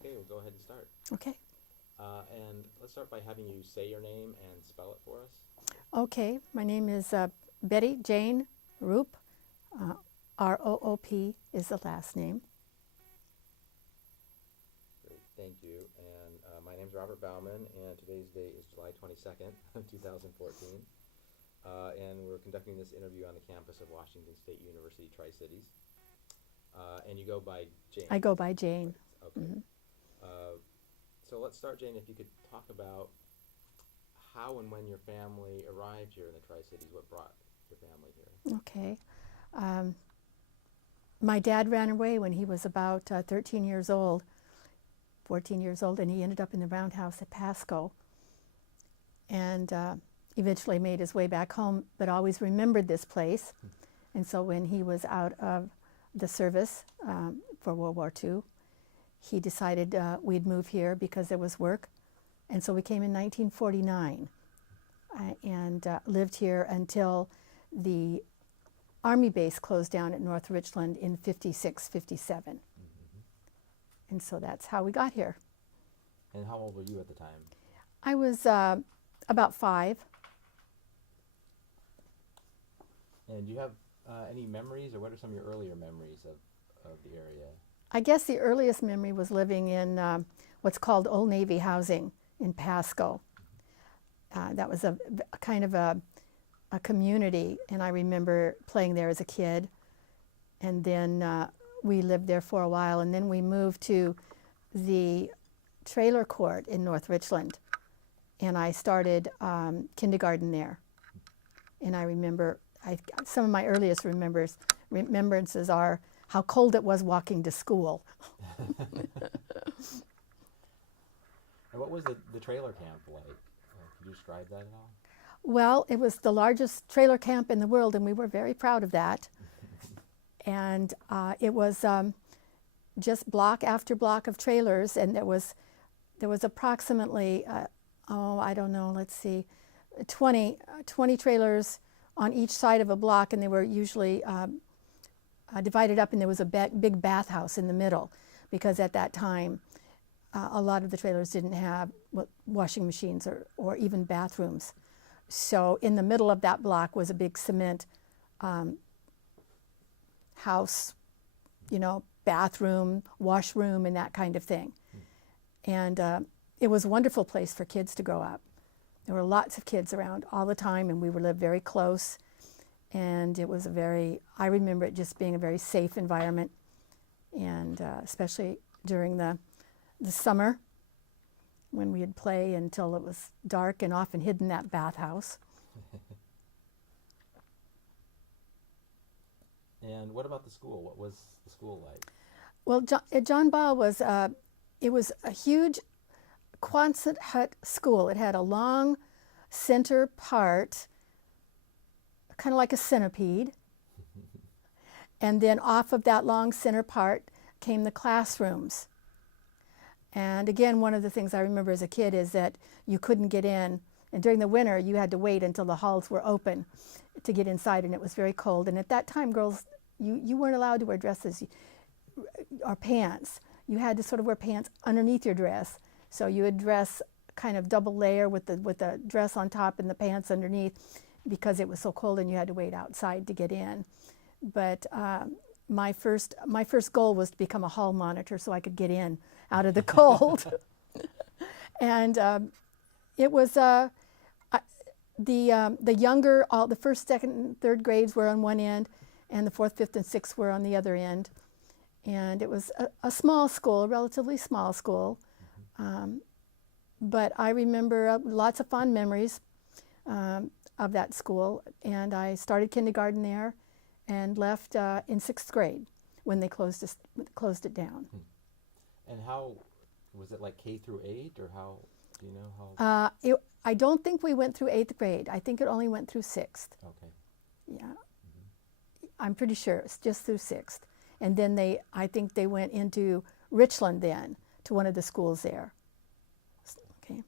Okay, we'll go ahead and start. Okay. And let's start by having you say your name and spell it for us. Okay. My name is Betty Jane Roop. Uh, Roop is the last name. Great, thank you. And my name's Robert Bauman, and today's date is July 22nd, 2014. And we're conducting this interview on the campus of Washington State University, Tri-Cities. And you go by Jane. I go by Jane. Okay. Mm-hmm. So let's start, Jane, if you could talk about how and when your family arrived here in the Tri-Cities, what brought your family here. Okay. My dad ran away when he was about 13 years old, 14 years old, and he ended up in the roundhouse at Pasco. And eventually made his way back home, but always remembered this place. And so when he was out of the service for World War II, he decided we'd move here because there was work. And so we came in 1949 and lived here until the Army base closed down at North Richland in 56, 57. And so that's how we got here. And how old were you at the time? I was about 5. And do you have any memories, or what are some of your earlier memories of the area? I guess the earliest memory was living in what's called Old Navy housing in Pasco. That was a kind of a community, and I remember playing there as a kid. And then we lived there for a while, and then we moved to the trailer court in North Richland, and I started kindergarten there. And I remember, some of my earliest remembrances are how cold it was walking to school. And what was the trailer camp like? Could you describe that at all? Well, it was the largest trailer camp in the world, and we were very proud of that. And it was just block after block of trailers, and there was approximately, I don't know, let's see, 20 trailers on each side of a block, and they were usually divided up, and there was a big bathhouse in the middle, because at that time a lot of the trailers didn't have washing machines or even bathrooms. So in the middle of that block was a big cement house, bathroom, washroom, and that kind of thing. And it was a wonderful place for kids to grow up. There were lots of kids around all the time, and we lived very close. And it was I remember it just being a very safe environment, and especially during the summer when we'd play until it was dark and often hid in that bathhouse. And what about the school? What was the school like? Well, John Ball was, it was a huge Quonset hut school. It had a long center part, kind of like a centipede. And then off of that long center part came the classrooms. And again, one of the things I remember as a kid is that you couldn't get in. And during the winter, you had to wait until the halls were open to get inside, and it was very cold. And at that time, girls, you weren't allowed to wear dresses or pants. You had to sort of wear pants underneath your dress. So you would dress kind of double layer with the dress on top and the pants underneath, because it was so cold and you had to wait outside to get in. But my first goal was to become a hall monitor so I could get in out of the cold. And it was the younger, all the first, second, and third grades were on one end, and the fourth, fifth, and sixth were on the other end. And it was a small school, a relatively small school. But I remember lots of fond memories of that school. And I started kindergarten there and left in 6th grade when they closed it down. And how, was it like K through 8, or how, do you know how? I don't think we went through 8th grade. I think it only went through 6th. Okay. Yeah. I'm pretty sure it's just through 6th. And then I think they went into Richland then, to one of the schools there. Okay.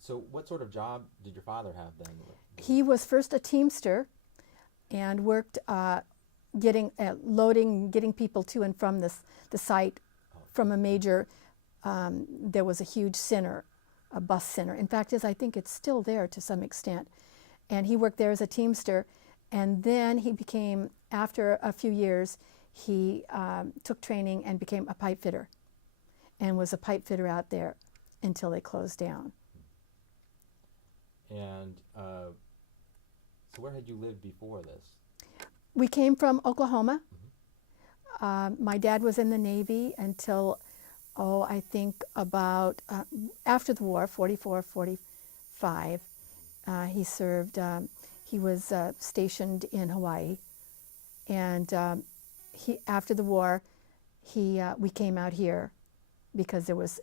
So what sort of job did your father have then? He was first a teamster and worked loading, getting people to and from the site from a major. There was a huge center, a bus center. In fact, I think it's still there to some extent. And he worked there as a teamster, and then he became, after a few years, he took training and became a pipe fitter, and was a pipe fitter out there until they closed down. And so where had you lived before this? We came from Oklahoma. My dad was in the Navy until, I think about after the war, 44, 45. He served, he was stationed in Hawaii. And after the war, we came out here because it was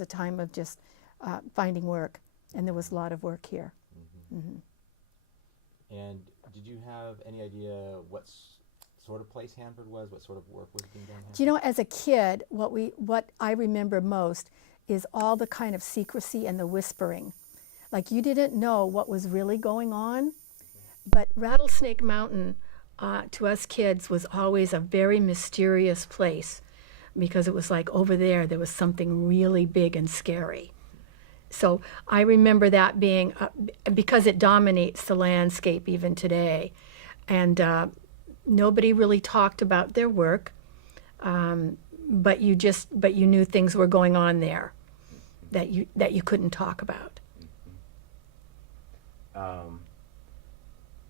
a time of just finding work, and there was a lot of work here. And did you have any idea what sort of place Hanford was? What sort of work was being done? Do you know, as a kid, what I remember most is all the kind of secrecy and the whispering. Like, you didn't know what was really going on. But Rattlesnake Mountain, to us kids, was always a very mysterious place, because it was like over there was something really big and scary. So I remember that being, because it dominates the landscape even today, and nobody really talked about their work, but you knew things were going on there that you couldn't talk about.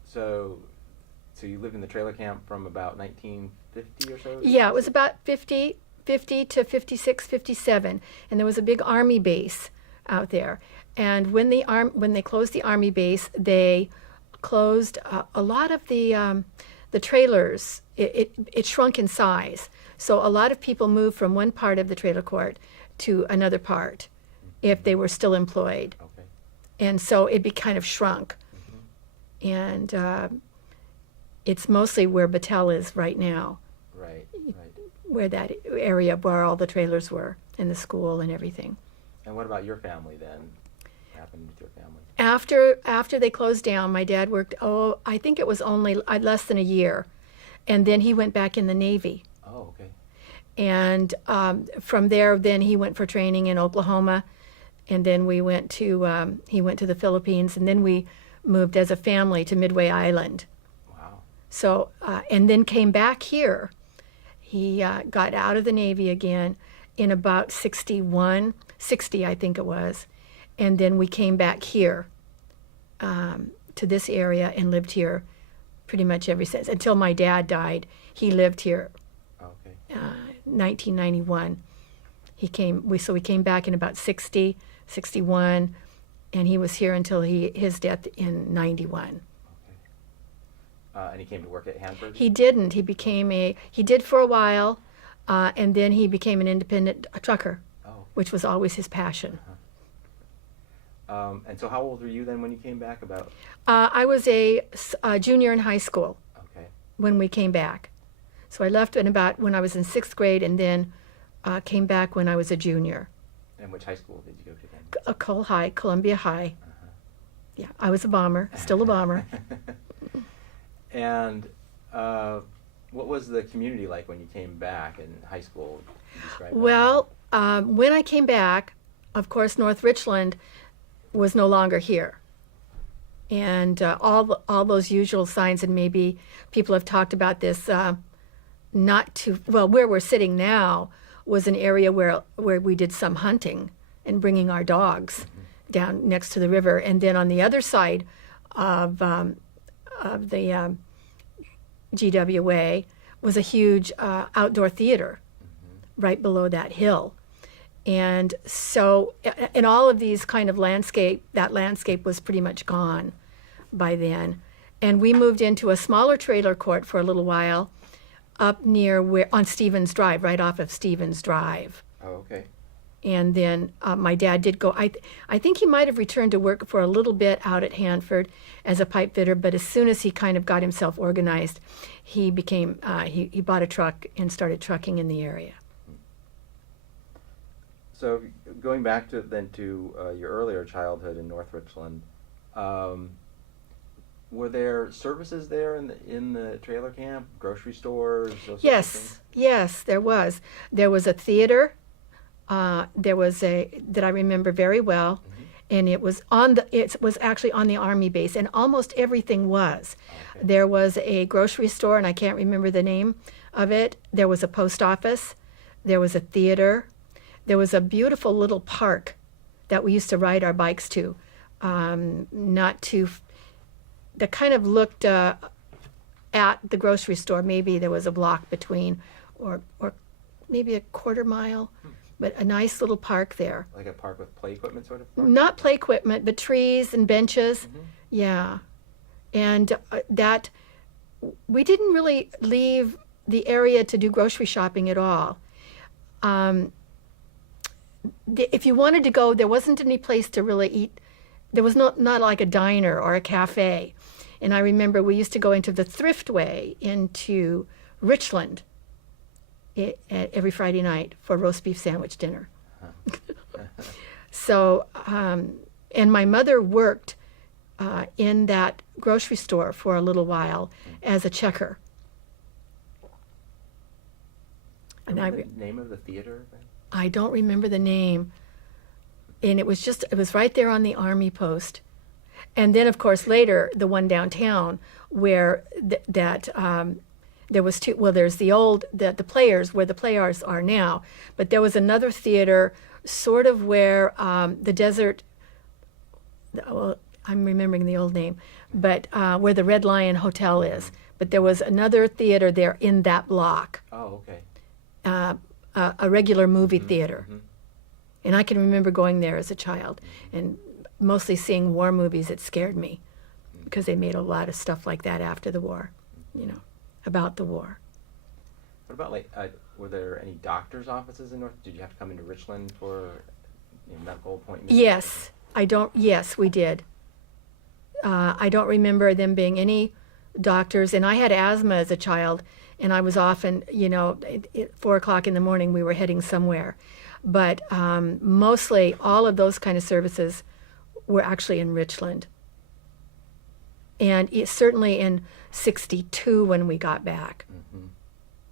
So you lived in the trailer camp from about 1950 or so? Yeah, it was about 50 to 56, 57, and there was a big Army base out there. And when they closed the Army base, they closed a lot of the trailers. It shrunk in size, so a lot of people moved from one part of the trailer court to another part, if they were still employed. Okay. And so it kind of shrunk. And it's mostly where Battelle is right now. Right. Where that area where all the trailers were, and the school and everything. And what about your family then? What happened with your family? After they closed down, my dad worked, I think it was only less than a year. And then he went back in the Navy. Oh, okay. And from there, then he went for training in Oklahoma. And then he went to the Philippines. And then we moved as a family to Midway Island. Wow. So, and then came back here. He got out of the Navy again in about 60, I think it was. And then we came back here to this area and lived here pretty much ever since. Until my dad died, he lived here. Okay. 1991. We came back in about 60, 61, and he was here until his death in 91. And he came to work at Hanford? He didn't. He did for a while, and then he became an independent trucker, which was always his passion. And so how old were you then when you came back? About? I was a junior in high school when we came back. So I left when I was in 6th grade, and then came back when I was a junior. And which high school did you go to then? Cole High, Columbia High. Yeah, I was a bomber, still a bomber. And what was the community like when you came back in high school? Well, when I came back, of course, North Richland was no longer here. And all those usual signs, and maybe people have talked about this, where we're sitting now was an area where we did some hunting and bringing our dogs down next to the river. And then on the other side of the GWA was a huge outdoor theater right below that hill. And so in all of these kind of that landscape was pretty much gone by then. And we moved into a smaller trailer court for a little while up near on Stevens Drive, right off of Stevens Drive. Oh, okay. And then my dad did go, I think he might have returned to work for a little bit out at Hanford as a pipe fitter, but as soon as he kind of got himself organized, he became, he bought a truck and started trucking in the area. So going back to your earlier childhood in North Richland, were there services there in the trailer camp? Grocery stores, those sorts of Yes, things? yes, there was. There was a theater. There was a that I remember very well, and it was actually on the army base, and almost everything was. Okay. There was a grocery store, and I can't remember the name of it. There was a post office. There was a theater. There was a beautiful little park that we used to ride our bikes to, not too. That kind of looked at the grocery store. Maybe there was a block between, or maybe a quarter mile, but a nice little park there. Like a park with play equipment, sort of park? Not play equipment, but trees and benches. Yeah, and that we didn't really leave the area to do grocery shopping at all. If you wanted to go, there wasn't any place to really eat. There was not like a diner or a cafe. And I remember we used to go into the Thriftway into Richland every Friday night for roast beef sandwich dinner. So, and my mother worked in that grocery store for a little while as a checker. And Remember the name of the theater? I don't remember the name. And it was right there on the army post. And then, of course, later, the one downtown where there was two, well, there's the Players, where the Players are now, but there was another theater sort of where the desert, well, I'm remembering the old name, but where the Red Lion Hotel is. But there was another theater there in that block. Oh, okay. A regular movie theater. And I can remember going there as a child and mostly seeing war movies that scared me because they made a lot of stuff like that after the war, about the war. What about, like, were there any doctor's offices in North? Did you have to come into Richland for medical appointments? Yes, yes, we did. I don't remember them being any doctors, and I had asthma as a child, and I was often, at 4 o'clock in the morning, we were heading somewhere. But mostly all of those kind of services were actually in Richland. And certainly in 62 when we got back,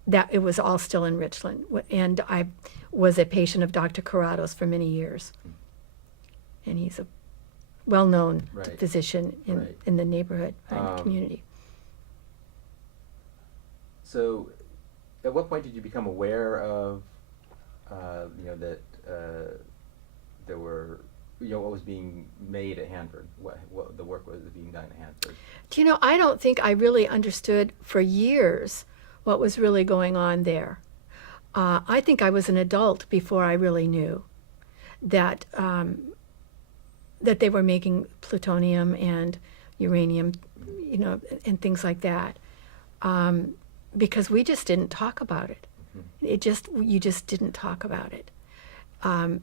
that it was all still in Richland. And I was a patient of Dr. Corrado's for many years. And he's a well-known physician in the neighborhood and community. So at what point did you become aware of that there were, what was being made at Hanford, what the work was being done at Hanford? Do you know, I don't think I really understood for years what was really going on there. I think I was an adult before I really knew that that they were making plutonium and uranium, and things like that, because we just didn't talk about it. You just didn't talk about it. And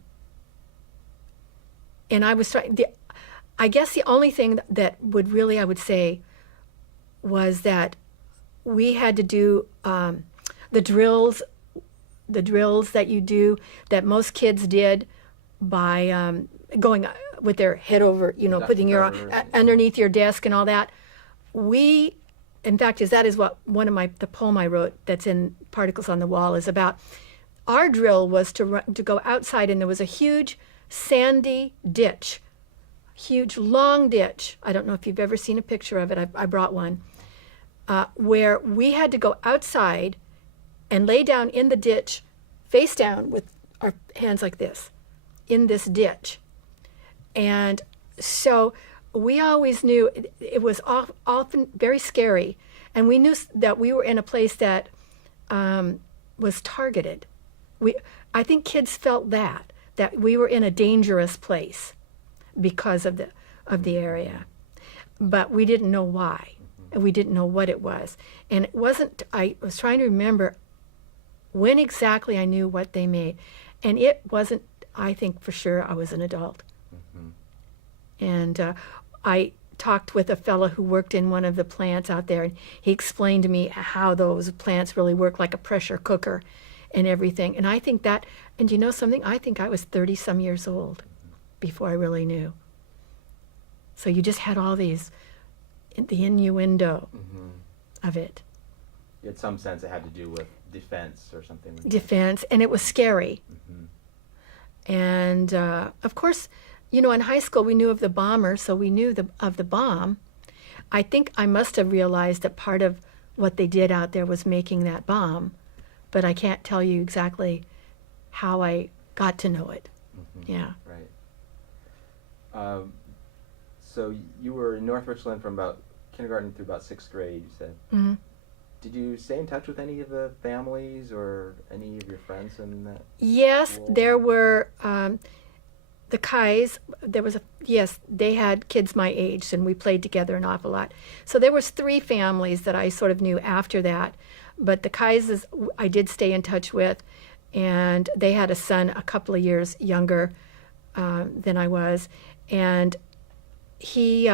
I was trying, I guess the only thing that I would say was that we had to do the drills that you do, that most kids did by going with their head over, putting your underneath your desk and all that. In fact, that is what the poem I wrote that's in Particles on the Wall is about. Our drill was to go outside, and there was a huge sandy ditch, huge long ditch. I don't know if you've ever seen a picture of it. I brought one, where we had to go outside and lay down in the ditch, face down with our hands like this, in this ditch. And so we always knew it was often very scary, and we knew that we were in a place that was targeted. I think kids felt that we were in a dangerous place because of the area, but we didn't know why, and we didn't know what it was. And it wasn't. I was trying to remember when exactly I knew what they made, and it wasn't. I think for sure I was an adult, and I talked with a fellow who worked in one of the plants out there, and he explained to me how those plants really work like a pressure cooker and everything. And I think that, and you know something? I think I was 30-some years old before I really knew. So you just had all these the innuendo Mm-hmm. of it. In some sense, it had to do with defense or something like Defense, and it was scary. that. Mm-hmm. And of course, in high school we knew of the bomber, so we knew of the bomb. I think I must have realized that part of what they did out there was making that bomb, but I can't tell you exactly how I got to know it. Mm-hmm. Yeah. Right. So you were in North Richland from about kindergarten through about 6th grade, you said. Mm-hmm. Did you stay in touch with any of the families or any of your friends in that? Yes, school? there were the Kais. Yes, they had kids my age, and we played together an awful lot. So there was 3 families that I sort of knew after that, but the Kais I did stay in touch with, and they had a son a couple of years younger than I was, and he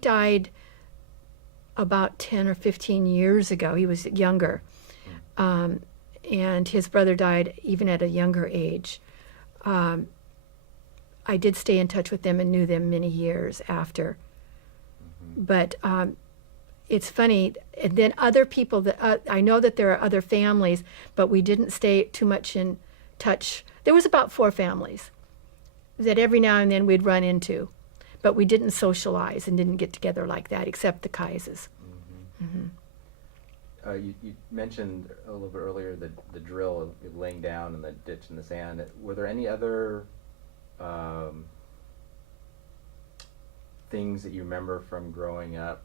died about 10 or 15 years ago. He was younger. And his brother died even at a younger age. I did stay in touch with them and knew them many years after. Mm-hmm. But it's funny. And then other people that I know that there are other families, but we didn't stay too much in touch. There was about 4 families that every now and then we'd run into, but we didn't socialize and didn't get together like that, except the Kaises. Mm-hmm. Mm-hmm. You mentioned a little bit earlier the drill of laying down in the ditch in the sand. Were there any other things that you remember from growing up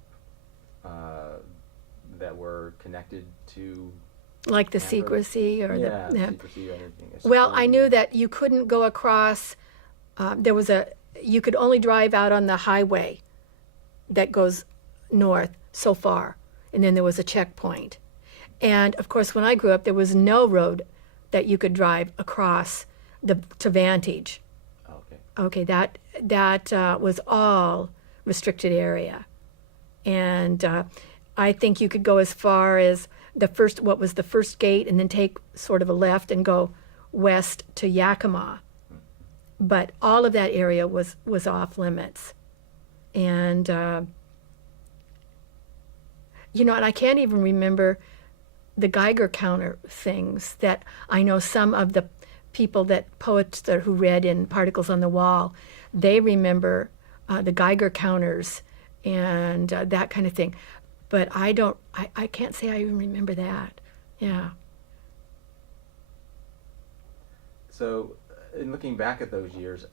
that were connected to Like the campus? secrecy or secrecy or anything? Well, I knew that you couldn't go across. You could only drive out on the highway that goes north so far, and then there was a checkpoint. And of course, when I grew up, there was no road that you could drive across to Vantage. Okay. Okay, that was all restricted area, and I think you could go as far as what was the first gate, and then take sort of a left and go west to Yakima. But all of that area was off limits, and and I can't even remember the Geiger counter things that I know some of the poets who read in Particles on the Wall, they remember the Geiger counters and that kind of thing. But I can't say I even remember that. Yeah. So, in looking back at those years,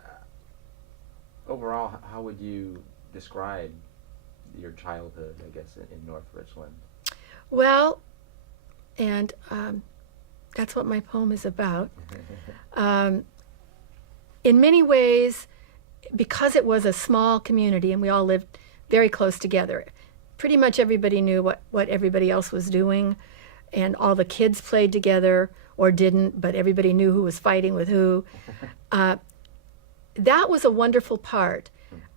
overall, how would you describe your childhood, I guess, in North Richland? Well, and that's what my poem is about. In many ways, because it was a small community and we all lived very close together, pretty much everybody knew what everybody else was doing, and all the kids played together or didn't, but everybody knew who was fighting with who. That was a wonderful part,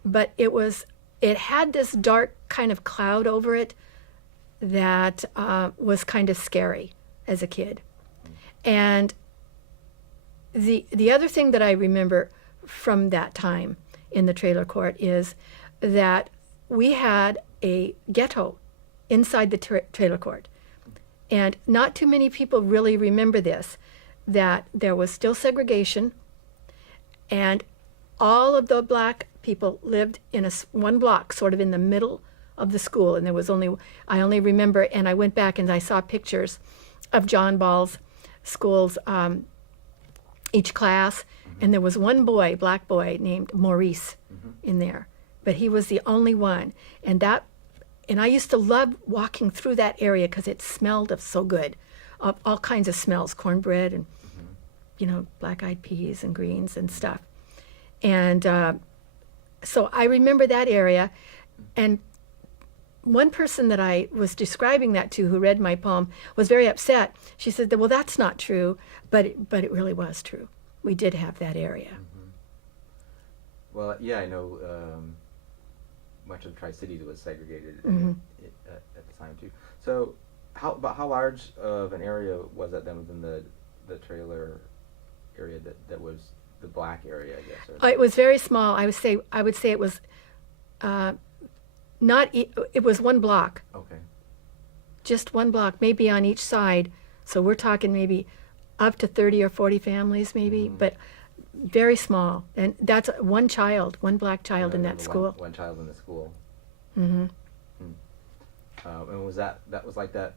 but it had this dark kind of cloud over it that was kind of scary as a kid. And the other thing that I remember from that time in the trailer court is that we had a ghetto inside the trailer court. And not too many people really remember this, that there was still segregation, and all of the black people lived in one block, sort of in the middle of the school. And I only remember, and I went back and I saw pictures of John Ball's schools, each class, and there was one black boy named Maurice in there, but he was the only one. And I used to love walking through that area because it smelled so good, of all kinds of smells, cornbread and black-eyed peas and greens and stuff. And so I remember that area. And one person that I was describing that to, who read my poem, was very upset. She said, well, that's not true, but it really was true. We did have that area. Mm-hmm. Well, yeah, I know much of the Tri-Cities was segregated at the time, too. So how large of an area was that then within the trailer area that was the black area, I guess? It was very small. I would say it was it was one block, Okay. just one block, maybe on each side. So we're talking maybe up to 30 or 40 families maybe, but very small. And that's one black child in I that remember school. One child in the school. Mm-hmm. And was that was like that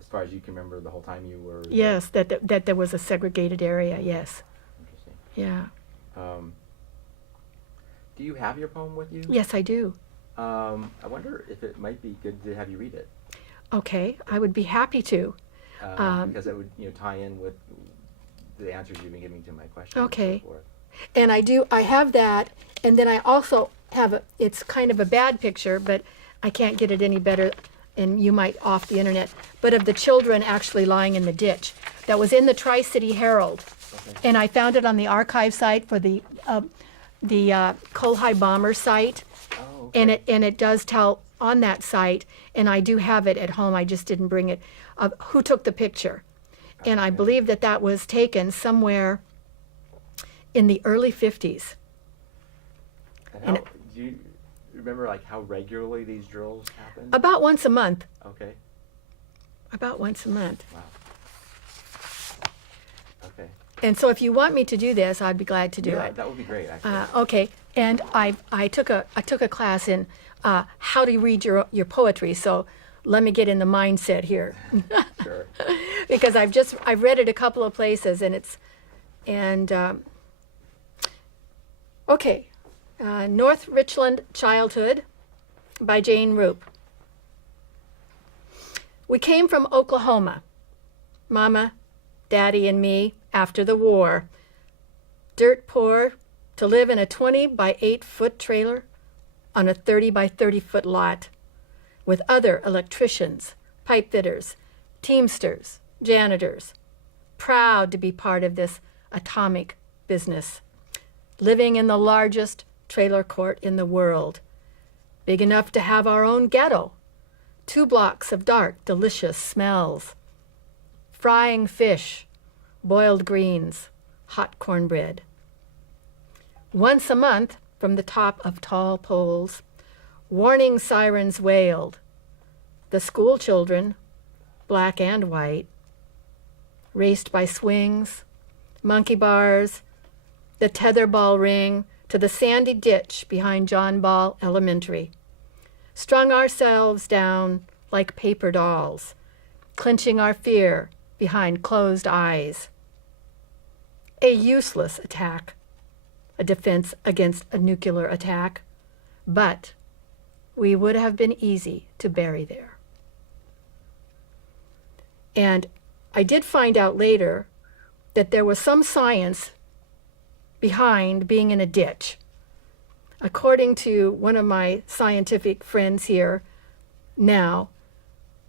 as far as you can remember the whole time you were there? Yes, that there was a segregated area, yes. Interesting. Yeah. Do you have your poem with you? Yes, I do. I wonder if it might be good to have you read it. Okay, I would be happy to. Because it would tie in with the answers you've been giving to my questions. Okay. And so forth. And I have that, and then I also have it's kind of a bad picture, but I can't get it any better, and you might off the internet, but of the children actually lying in the ditch. That was in the Tri-City Herald, Okay. and I found it on the archive site for the Colhi Bomber site, Oh, okay. and it does tell on that site, and I do have it at home, I just didn't bring it, of who took the picture. And I Okay. believe that was taken somewhere in the early 50s. And do you remember like how regularly these drills happen? About once a month. Okay. About once a month. Wow. Okay. And so if you want me to do this, I'd be glad to do Yeah, it. that would be great, actually. Okay. And I took a class in how to read your poetry. So let me get in the mindset here. Sure. Because I've read it a couple of places, and okay. North Richland Childhood by Jane Roop. We came from Oklahoma, Mama, Daddy, and me, after the war. Dirt poor to live in a 20 by 8 foot trailer on a 30 by 30 foot lot with other electricians, pipe fitters, teamsters, janitors, proud to be part of this atomic business, living in the largest trailer court in the world, big enough to have our own ghetto, 2 blocks of dark, delicious smells, frying fish, boiled greens, hot cornbread. Once a month, from the top of tall poles, warning sirens wailed. The school children, black and white, raced by swings, monkey bars, the tetherball ring to the sandy ditch behind John Ball Elementary, strung ourselves down like paper dolls, clenching our fear behind closed eyes. A useless attack, a defense against a nuclear attack, but we would have been easy to bury there. And I did find out later that there was some science behind being in a ditch. According to one of my scientific friends here now,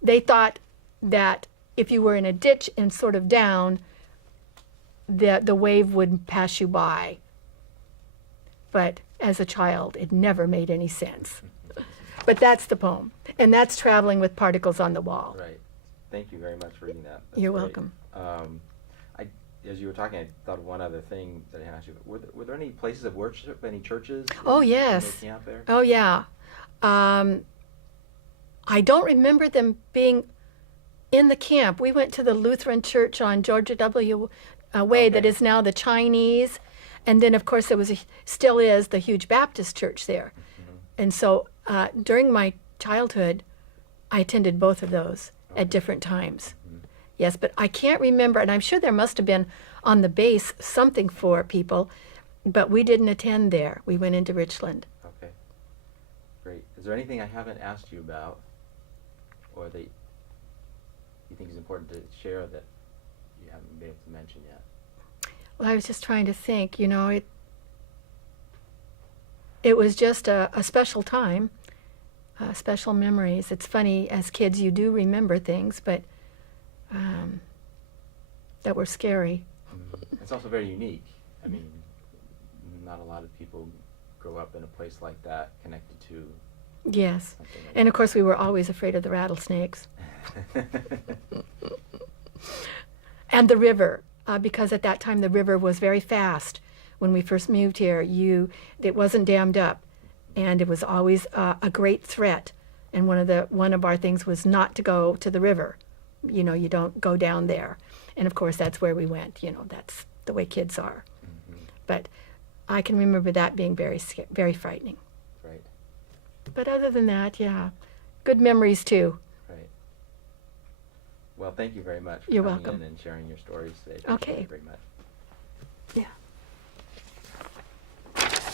they thought that if you were in a ditch and sort of down, the wave would pass you by. But as a child, it never made any sense. But that's the poem, and that's Traveling with Particles on the Wall. Right. Thank you very much for reading that. That's You're great. welcome. As you were talking, I thought of one other thing that I asked you. Were there any places of worship, any churches? Oh, in yes. the camp there? Oh, yeah. I don't remember them being in the camp. We went to the Lutheran church on Georgia W. Way that Okay. is now the Chinese. And then, of course, there still is the huge Baptist church there. Mm-hmm. And so during my childhood, I attended both of those at different times. Mm-hmm. Yes, but I can't remember, and I'm sure there must have been on the base something for people, but we didn't attend there. We went into Richland. Okay. Great. Is there anything I haven't asked you about, or that you think is important to share that you haven't been able to mention yet? Well, I was just trying to think, it was just a special time, special memories. It's funny, as kids, you do remember things, but that were scary. It's also very unique. I mean, not a lot of people grow up in a place like that, connected to Yes. something like And of course, we were always afraid of the rattlesnakes. And the river, because at that time the river was very fast. When we first moved here, it wasn't dammed up. and it was always a great threat. And one of our things was not to go to the river. You know, you don't go down there. And of course, that's where we went. You know, that's the way kids are. Mm-hmm. But I can remember that being very frightening. Right. But other than that, yeah, good memories too. Right. Well, thank you very much for You're coming welcome. in and sharing your stories today. Appreciate Okay. it very much. Yeah.